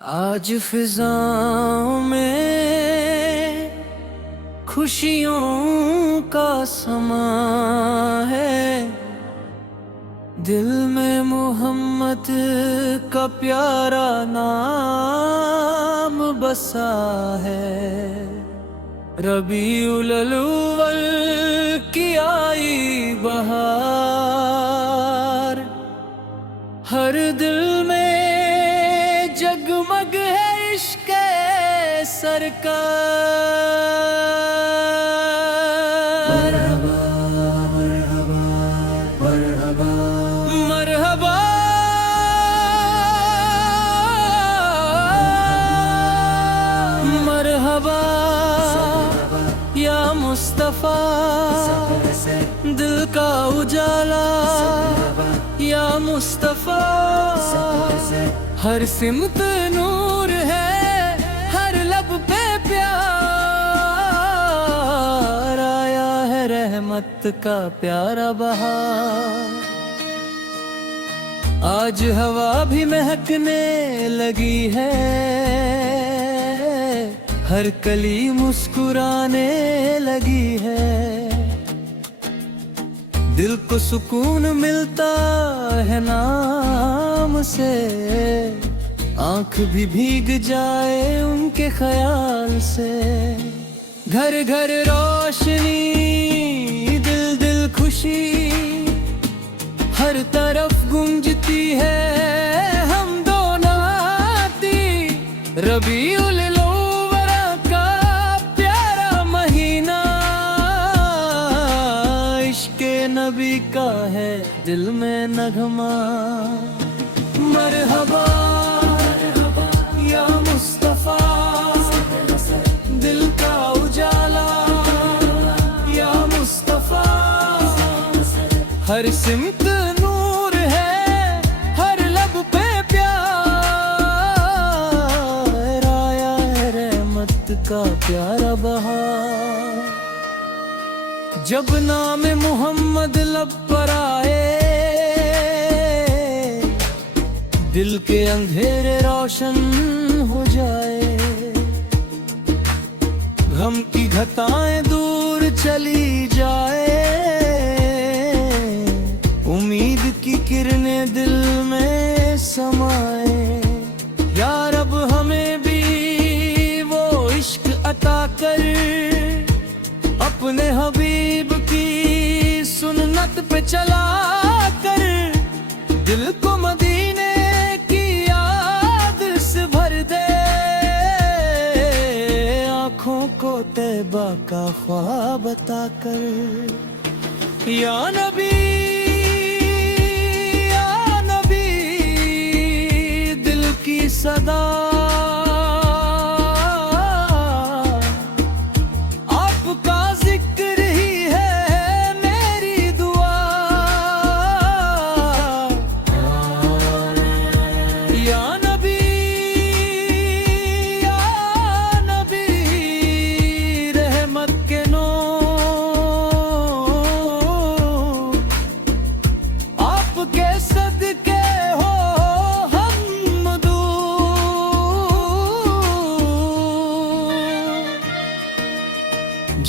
आज फिजाओं में खुशियों का समा है, दिल में मोहम्मद का प्यारा नाम बसा है। रबीउल अव्वल की आई बहार, हर दिल में जगमग है इश्क़ सरकार। मरहबा मरहबा मरहबा मरहबा मरहबा या मुस्तफा, दिल का उजाला या मुस्तफा। हर सिमत नूर है, हर लब पे प्यार, आया है रहमत का प्यारा बहार। आज हवा भी महकने लगी है, हर कली मुस्कुराने लगी है। दिल को सुकून मिलता है नाम से, आँख भी भीग जाए उनके ख्याल से। घर घर रोशनी, दिल दिल खुशी, हर तरफ गूंजती है हम दो नाती। रबीउल अव्वल का प्यारा महीना, इश्क़े नबी का है दिल में नगमा। मरहबा मरहबा या मुस्तफा, दिल का उजाला या मुस्तफा। हर सिमत नूर है, हर लब पे प्यार, आया है रहमत का प्यारा बहार। जब नाम मोहम्मद लब पर आए, दिल के अंधेरे रोशन हो जाए। गम की घटाएं दूर चली जाए, उम्मीद की किरणें दिल में समाए। या रब हमें भी वो इश्क अता कर, अपने हबीब की सुन्नत पे चला कर। दिल को मदीने की याद से भर दे, आँखों को तैबा का ख्वाब अता कर। या नबी या नबी, दिल की सदा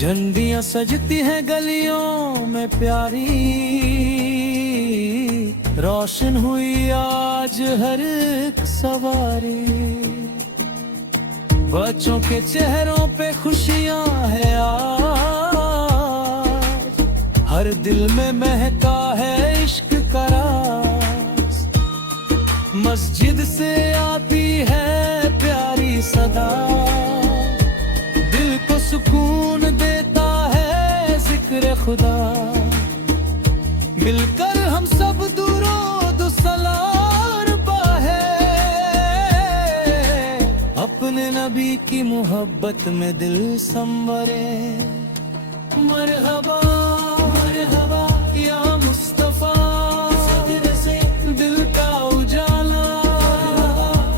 झंडियां सजती हैं गलियों में प्यारी, रोशन हुई आज हर एक सवारी। बच्चों के चेहरों पे खुशियां हैं आज, हर दिल में महका है इश्क का राज। मस्जिद से आती है प्यारी सदा, दिल को सुकून देता है जिक्र खुदा। मिलकर हम सब दुरूद सलाम है, अपने नबी की मोहब्बत में दिल संवरे। मरहबा मरहबा या मुस्तफा, दिल का उजाला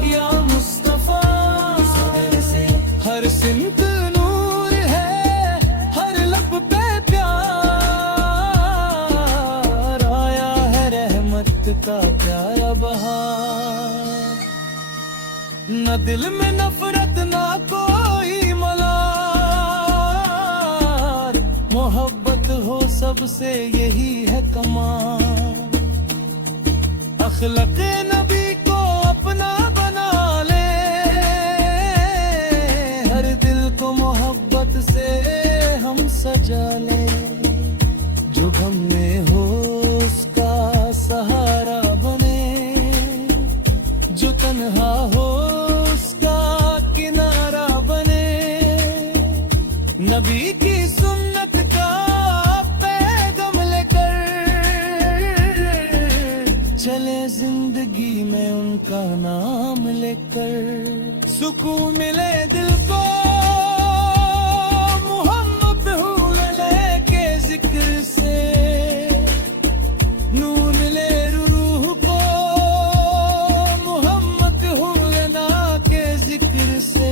या मुस्तफा। हर सिमत नूर है, हर लब पे प्यार, आया है रहमत का प्यारा बहार। न दिल में नफरत ना कोई मलाल, मोहब्बत हो सबसे यही है कमाल। अखलाक़े नबी को अपना बना ले, हर दिल को मोहब्बत से हम सजा ले। जो गम में हो उसका सहारा बने, जो तन्हा हो उसका किनारा बने। नबी की सुन्नत का पैगाम लेकर चले जिंदगी में उनका नाम लेकर। सुकून मिले दिल को मोहम्मद हुए के जिक्र से, नूर मिले रूह को मोहम्मद हुए ना के जिक्र से।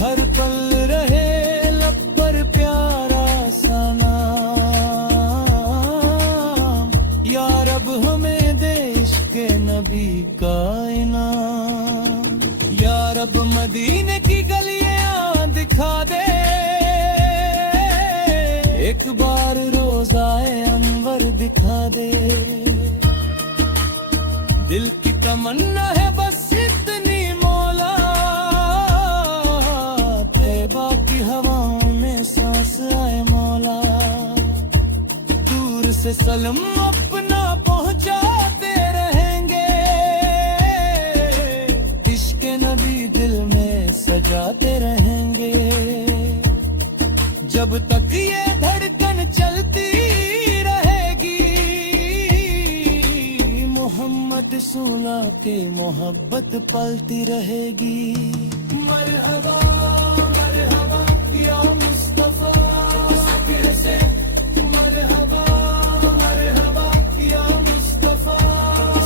हर पल रहे लब पर प्यारा सा नाम, या रब हमें दे इश्क़े नबी का इनाम। या रब मदीने की गलियां दिखा दे, एक बार रोज़ाए अनवर दिखा दे। दिल की तमन्ना है बस इतनी मौला, तैबा की हवाओं में सांस आए मौला। दूर से सलाम अपना पहुंचाते रहेंगे, इश्क़े नबी दिल में सजाते रहेंगे। जब तक ये धड़कन चलती रहेगी, मोहम्मद सुना के मोहब्बत पलती रहेगी। मरहबा मरहबा या मुस्तफा, सफ़ीर से मरहबा मरहबा या मुस्तफा,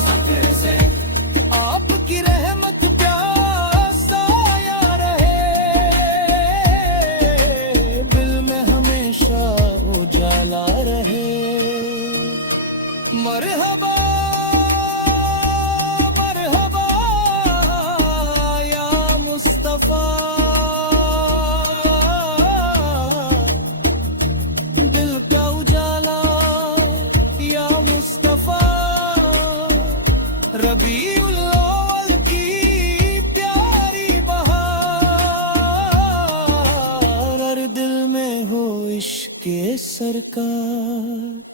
सफ़ीर से। आपकी रहमत प्यासा या रहे, दिल में हमेशा उजाला रहे। मरहबा मरहबा या मुस्तफा, दिल का उजाला या मुस्तफा। रबीउल अव्वल की प्यारी बहार, हर दिल में हो इश्क़े सरकार।